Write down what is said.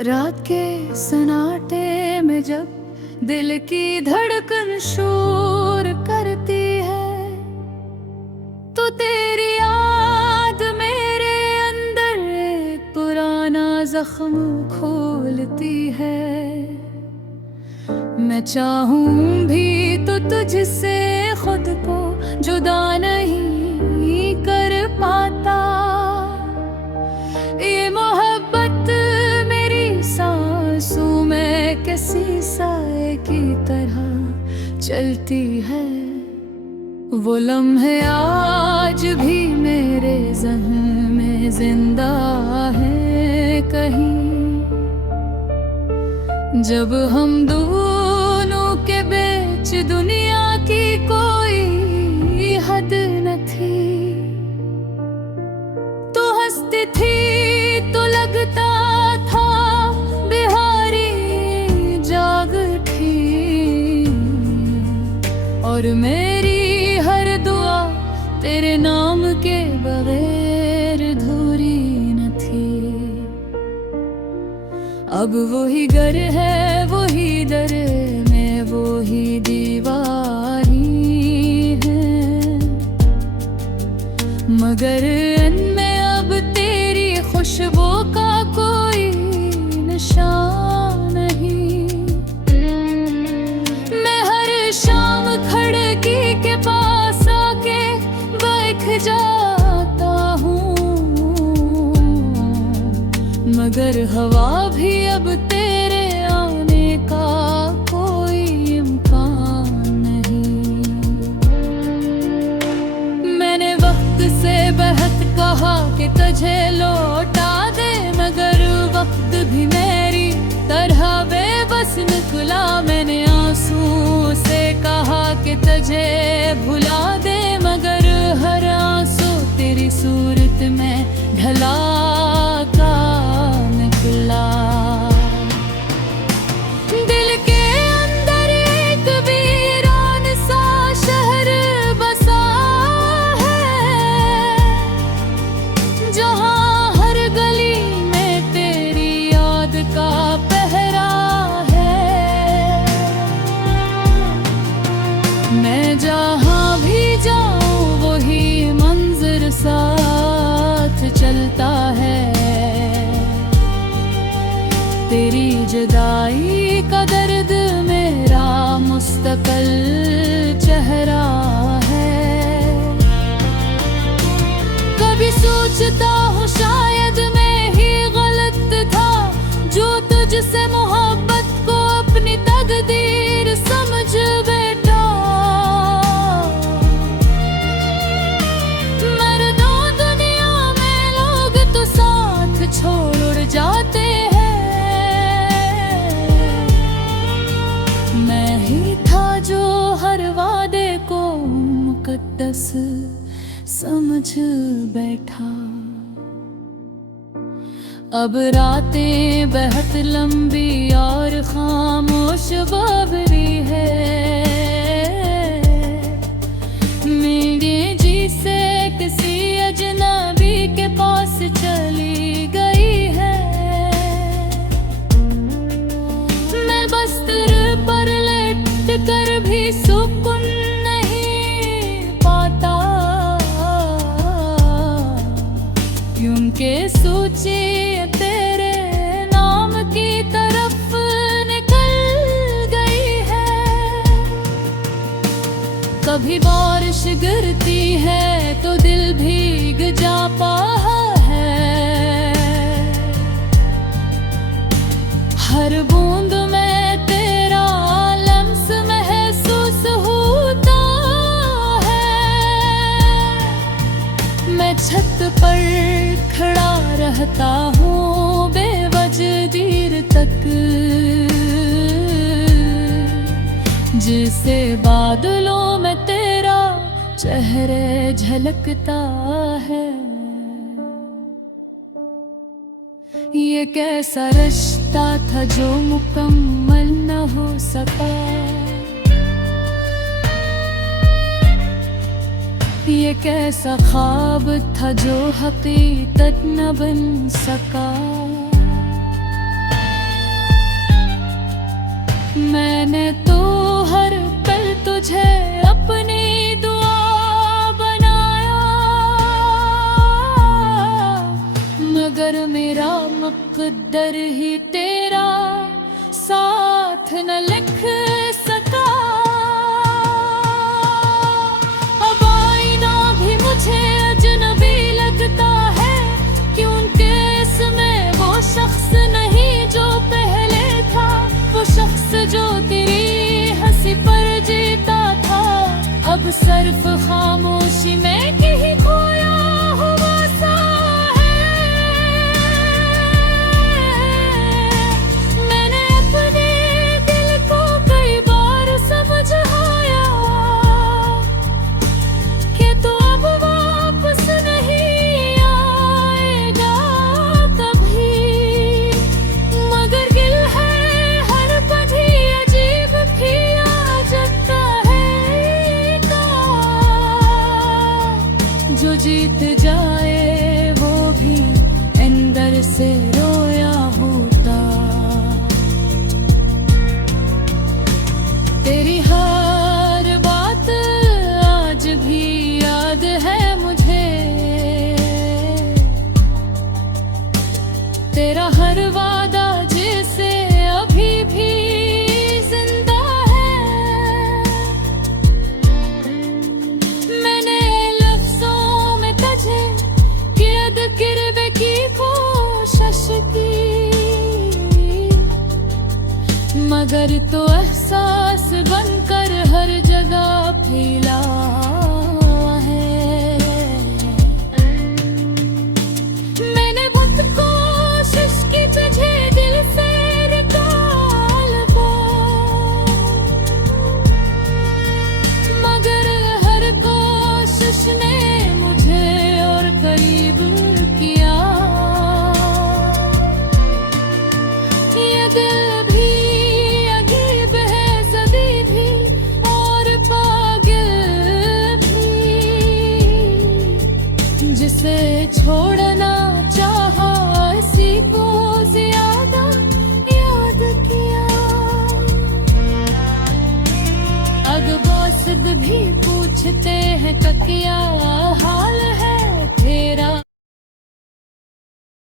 रात के सन्नाटे में जब दिल की धड़कन शोर करती है, तो तेरी याद मेरे अंदर एक पुराना जख्म खोलती है। मैं चाहूं भी तो तुझसे खुद को जुदा नहीं कर पाता। ये मोहब्बत मेरी सांसों में किसी साए की तरह चलती है। वो लम्हे आज भी मेरे ज़हन में जिंदा है कहीं, जब हम दोनों के बीच दुनिया की कोई हद न थी। तो हंसती थी तो लगता था बिहारी जाग उठी, और मेरी हर दुआ तेरे नाम के बगैर अधूरी न थी। अब वही घर है, वही दर में वही दीवारी है, मगर इनमें अब तेरी खुशबू का कोई निशान नहीं। मैं हर शाम खिड़की के पास आके बैठ जाता हूँ, मगर हवा भी अब तेरे आने का कोई इम्कान नहीं। मैंने वक्त से बहुत कहा कि तुझे लौटा दे, मगर वक्त भी मेरी तरह बेबस निकला। मैंने आंसू से कहा कि तुझे भुला दे, मगर हर आंसू तेरी सूरत में ढला का निकला। दिल के अंदर एक वीरान सा शहर बसा है, जहाँ हर गली में तेरी याद का पहरा है। मैं जहाँ भी जाऊँ वही मंजर साथ चलता है। तेरी जुदाई का दर्द मेरा मुस्तकिल चेहरा है। कभी सोचता हूँ शायद मैं ही गलत था, जो तुझसे मोहब्बत को अपनी तकदीर समझ बैठा। मर्दों दुनिया में लोग तो साथ छोड़ जाते हैं, मैं ही था जो हर वादे को मुकद्दस समझ बैठा। अब रातें बहुत लंबी और खामोश बाबरी है, मेरे जी से किसी अजनबी के पास चली गई है। मैं बस्तर पर लेट कर भी सुकून नहीं पाता, क्योंकि सोचे तेरे नाम की तरफ निकल गई है। कभी बारिश गिरती है तो दिल भीग जाता है, हर बूंद में तेरा लम्स महसूस होता है। मैं छत पर खड़ा रहता हूँ बेवजह देर तक, जिसे बादलों में तेरा चेहरे झलकता है। ये कैसा रिश्ता था जो मुकम्मल न हो सका, ये कैसा ख्वाब था जो हकीकत न बन सका। मैंने तो हर पल तुझे अपनी दुआ बनाया, मगर मेरा मुक़द्दर ही तेरा साथ न लिख सका। अब आईना भी मुझे अजनबी लगता है, क्योंकि इसमें वो शख्स नहीं जो पहले था, वो शख्स जो तेरी हंसी पर जीता था। अब सिर्फ खामोशी में कहीं खोया हुआ सा है। मैंने अपने दिल को कई बार समझाया कि तू अब वापस नहीं आएगा कभी, मगर गिल है हर पधी अजीब भी आ जाता है का। जो जीत जाए वो भी अंदर से रोया होता। तेरी हर बात आज भी याद है मुझे, तेरा हर वादा जिसे अभी भी जिंदा है। मैंने लफ्जों में तुझे कैद करने की कोशिश की, मगर तो एहसास बनकर हर जगह फैला है। मैंने बहुत कोशिश की तुझे दिल से निकाल पाऊं, मगर हर कोशिश ने मुझे और करीब किया। ये दिल भी अजीब है, ज़दी भी और पागल भी, जिसे छोड़ना चाहा इसी को ज्यादा याद किया। अगबोसद भी पूछते हैं क्या हाल है तेरा।